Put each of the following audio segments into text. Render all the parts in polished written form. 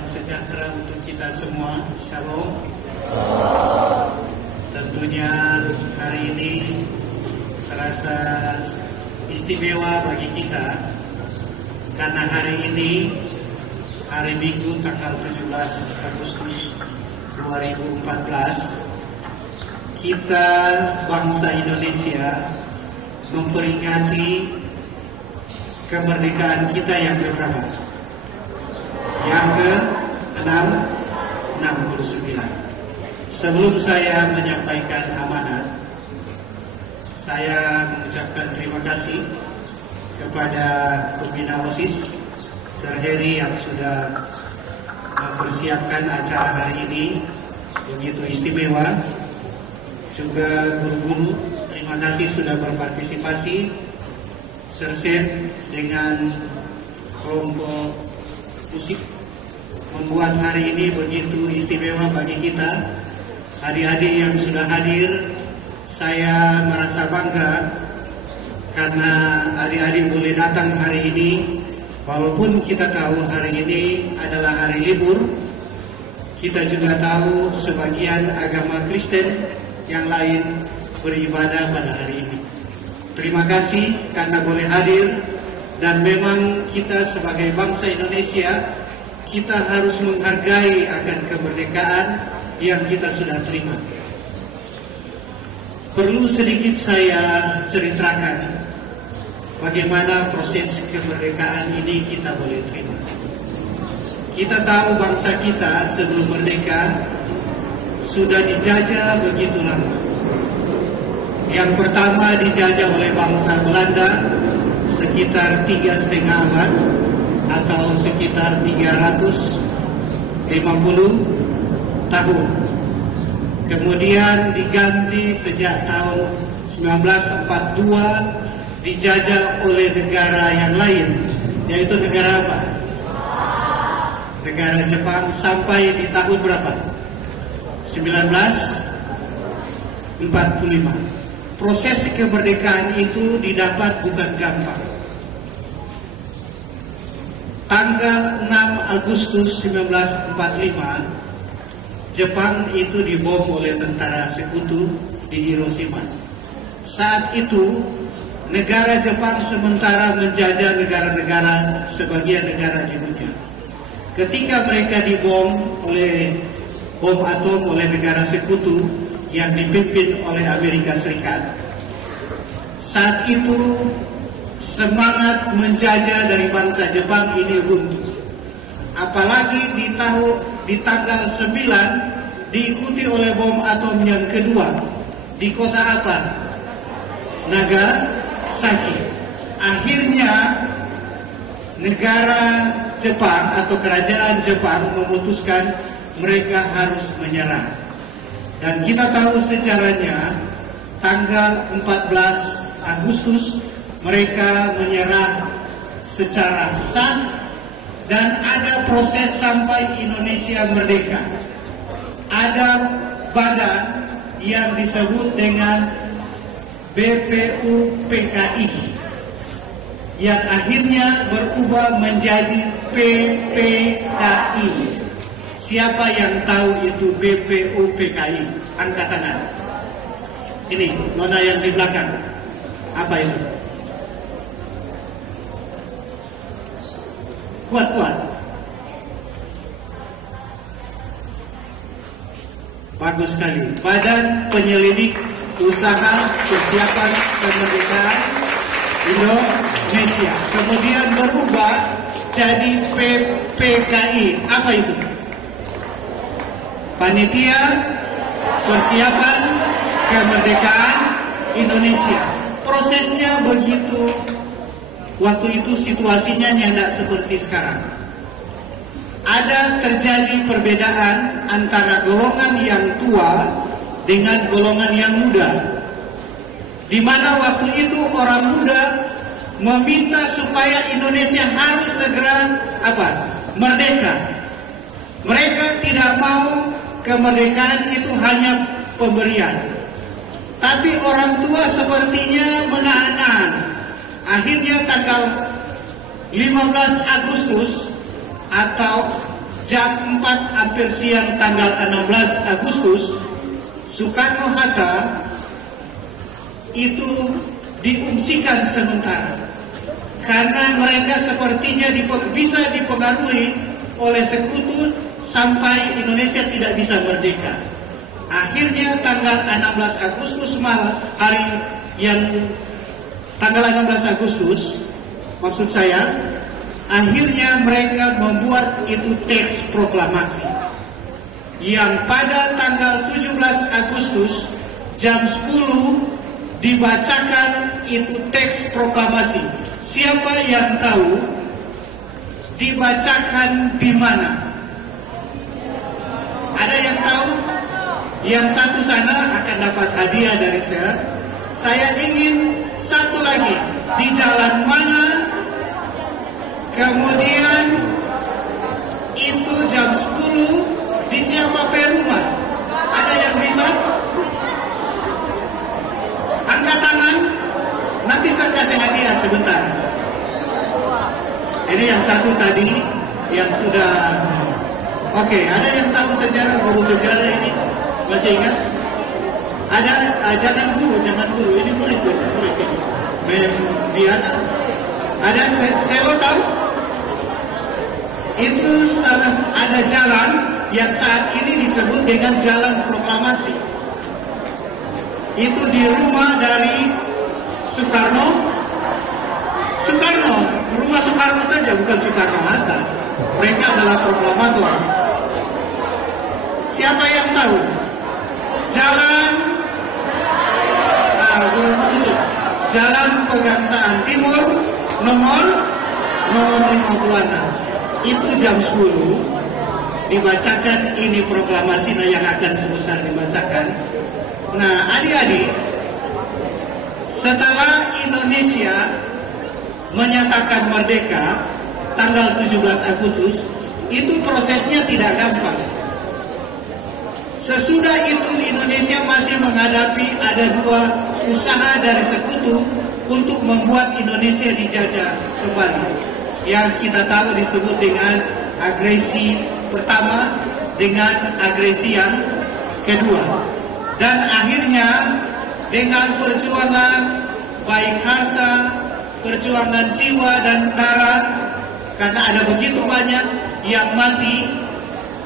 salam sejahtera untuk kita semua. Shalom. Tentunya hari ini terasa istimewa bagi kita karena hari ini hari Minggu tanggal 17 Agustus 2014 kita bangsa Indonesia memperingati kemerdekaan kita yang keberapa? Yang ke-69. Sebelum saya menyampaikan amanat, saya mengucapkan terima kasih kepada pembina OSIS Sir Heri yang sudah mempersiapkan acara hari ini begitu istimewa. Juga guru-guru, terima kasih sudah berpartisipasi. Sir Sen dengan kelompok musik membuat hari ini begitu istimewa bagi kita. Adik-adik yang sudah hadir, saya merasa bangga karena adik-adik boleh datang hari ini. Walaupun kita tahu hari ini adalah hari libur, kita juga tahu sebagian agama Kristen yang lain beribadah pada hari ini. Terima kasih karena boleh hadir, dan memang kita sebagai bangsa Indonesia, kita harus menghargai akan kemerdekaan yang kita sudah terima. Perlu sedikit saya ceritakan bagaimana proses kemerdekaan ini kita boleh terima. Kita tahu bangsa kita sebelum merdeka sudah dijajah begitu lama. Yang pertama dijajah oleh bangsa Belanda sekitar 3,5 abad atau sekitar 350 tahun. Kemudian diganti sejak tahun 1942 dijajah oleh negara yang lain, yaitu negara apa? Negara Jepang sampai di tahun berapa? 1945. Proses kemerdekaan itu didapat bukan gampang. Tanggal 6 Agustus 1945, Jepang itu dibom oleh tentara sekutu di Hiroshima. Saat itu, negara Jepang sementara menjajah negara-negara, sebagian negara di dunia. Ketika mereka dibom oleh bom atom oleh negara sekutu yang dipimpin oleh Amerika Serikat, saat itu semangat menjajah dari bangsa Jepang ini runtuh. Apalagi di tanggal 9 diikuti oleh bom atom yang kedua di kota apa? Nagasaki. Akhirnya negara Jepang atau kerajaan Jepang memutuskan mereka harus menyerah. Dan kita tahu sejarahnya, tanggal 14 Agustus mereka menyerah secara sah, dan ada proses sampai Indonesia merdeka. Ada badan yang disebut dengan BPUPKI yang akhirnya berubah menjadi PPKI. Siapa yang tahu itu BPUPKI? Angkat tangan. Ini, nona yang di belakang. Apa itu? Kuat-kuat. Bagus sekali. Badan Penyelidik Usaha Persiapan Kemerdekaan Indonesia. Kemudian berubah jadi PPKI. Apa itu? Panitia Persiapan Kemerdekaan Indonesia. Prosesnya begitu. Waktu itu situasinya tidak seperti sekarang. Ada terjadi perbedaan antara golongan yang tua dengan golongan yang muda, di mana waktu itu orang muda meminta supaya Indonesia harus segera merdeka. Mereka tidak mau kemerdekaan itu hanya pemberian, tapi orang tua sepertinya menahan. Akhirnya tanggal 15 Agustus atau jam 4 hampir siang tanggal 16 Agustus, Soekarno-Hatta itu diungsikan sementara karena mereka sepertinya bisa dipengaruhi oleh sekutu sampai Indonesia tidak bisa merdeka. Akhirnya tanggal 16 Agustus malam, hari yang tanggal 16 Agustus, maksud saya, akhirnya mereka membuat itu teks proklamasi yang pada tanggal 17 Agustus jam 10 dibacakan itu teks proklamasi. Siapa yang tahu dibacakan di mana? Ada yang tahu? Yang satu sana akan dapat hadiah dari saya. Saya ingin satu lagi, di jalan mana? Kemudian itu jam 10 di siapa rumah? Ada yang bisa? Angkat tangan. Nanti saya kasih hadiah sebentar. Ini yang satu tadi yang sudah. Oke, ada yang tahu sejarah, guru sejarah ini? Masih ingat? Ada, jangan guru. Ini murid. Biar ada, saya tahu. Itu ada jalan yang saat ini disebut dengan Jalan Proklamasi. Itu di rumah dari Soekarno, rumah Soekarno saja, bukan Soekarno-Hatta. Mereka adalah proklamator. Siapa yang tahu? Jalan Pegangsaan Timur nomor 56. Itu jam 10 dibacakan ini proklamasi yang akan sebentar dibacakan. Nah, adik-adik, setelah Indonesia menyatakan merdeka tanggal 17 Agustus, itu prosesnya tidak gampang. Sesudah itu Indonesia masih menghadapi ada dua usaha dari sekutu untuk membuat Indonesia dijajah kembali. Yang kita tahu disebut dengan agresi pertama dengan agresi yang kedua. Dan akhirnya dengan perjuangan baik harta, perjuangan jiwa dan darah, karena ada begitu banyak yang mati,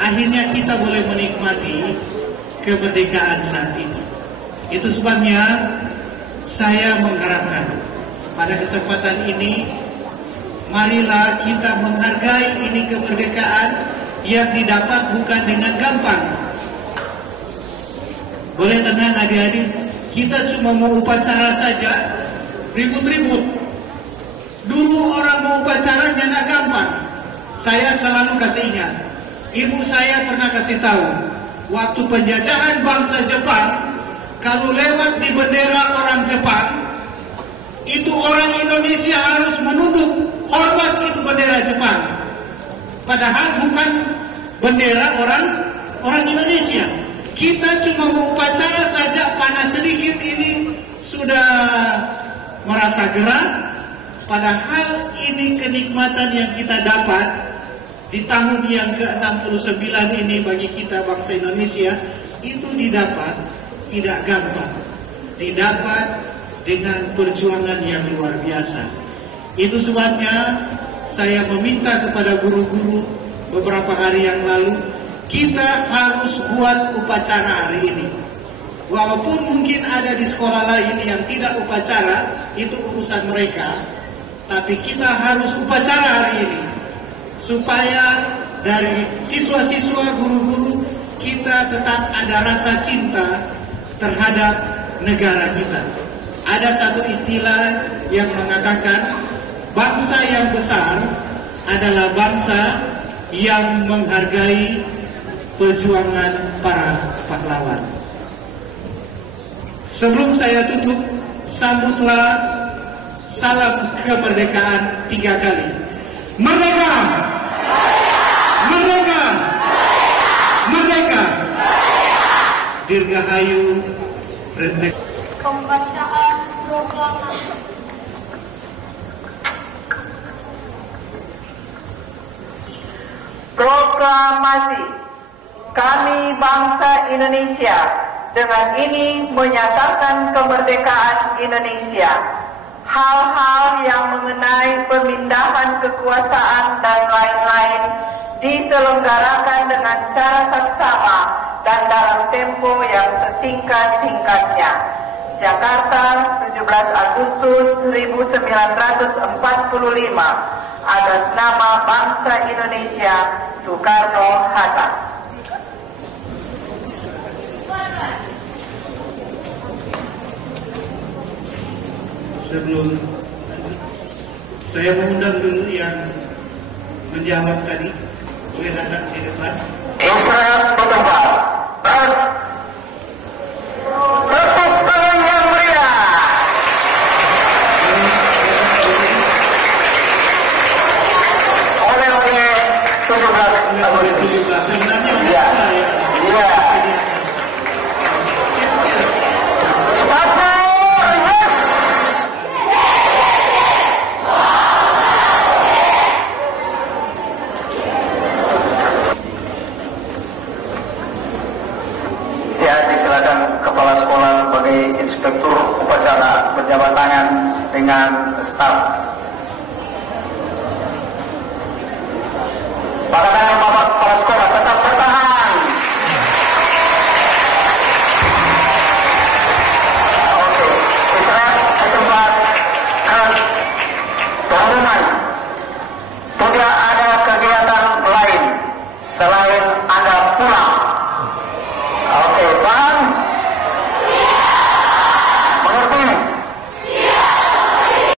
akhirnya kita boleh menikmati kemerdekaan saat ini. Itu sebabnya saya mengharapkan pada kesempatan ini, marilah kita menghargai ini kemerdekaan yang didapat bukan dengan gampang. Boleh tenang adik-adik, kita cuma mau upacara saja, ribut-ribut. Dulu orang mau upacara nggak gampang. Saya selalu kasih ingat, ibu saya pernah kasih tahu, waktu penjajahan bangsa Jepang, kalau lewat di bendera orang Jepang, itu orang Indonesia harus menunduk, hormat itu bendera Jepang. Padahal bukan bendera orang Indonesia. Kita cuma mau upacara saja, panas sedikit ini sudah merasa gerah. Padahal ini kenikmatan yang kita dapat di tahun yang ke-69 ini bagi kita bangsa Indonesia, itu didapat tidak gampang. Didapat dengan perjuangan yang luar biasa. Itu sebabnya saya meminta kepada guru-guru beberapa hari yang lalu, kita harus buat upacara hari ini. Walaupun mungkin ada di sekolah lain yang tidak upacara, itu urusan mereka. Tapi kita harus upacara hari ini, supaya dari siswa-siswa, guru-guru, kita tetap ada rasa cinta terhadap negara kita. Ada satu istilah yang mengatakan, bangsa yang besar adalah bangsa yang menghargai perjuangan para pahlawan. Sebelum saya tutup, sambutlah salam kemerdekaan 3 kali. Merdeka! Merdeka! Merdeka! Dirgahayu Republik. Pembacaan proklamasi. Proklamasi. Kami bangsa Indonesia dengan ini menyatakan kemerdekaan Indonesia. Hal-hal yang mengenai pemindahan kekuasaan dan lain-lain diselenggarakan dengan cara saksama dan dalam tempo yang sesingkat-singkatnya. Jakarta, 17 Agustus 1945, atas nama bangsa Indonesia, Soekarno-Hatta. Sebelum saya mengundang dulu yang menjawab tadi, boleh datang di depan. Israel bertempat. Tepuk tangan yang meriah. Oleh 17 Agustus. Sebenarnya Iya. Iya. Sepatu. Disilakan kepala sekolah sebagai inspektur upacara berjabat tangan dengan staf. Para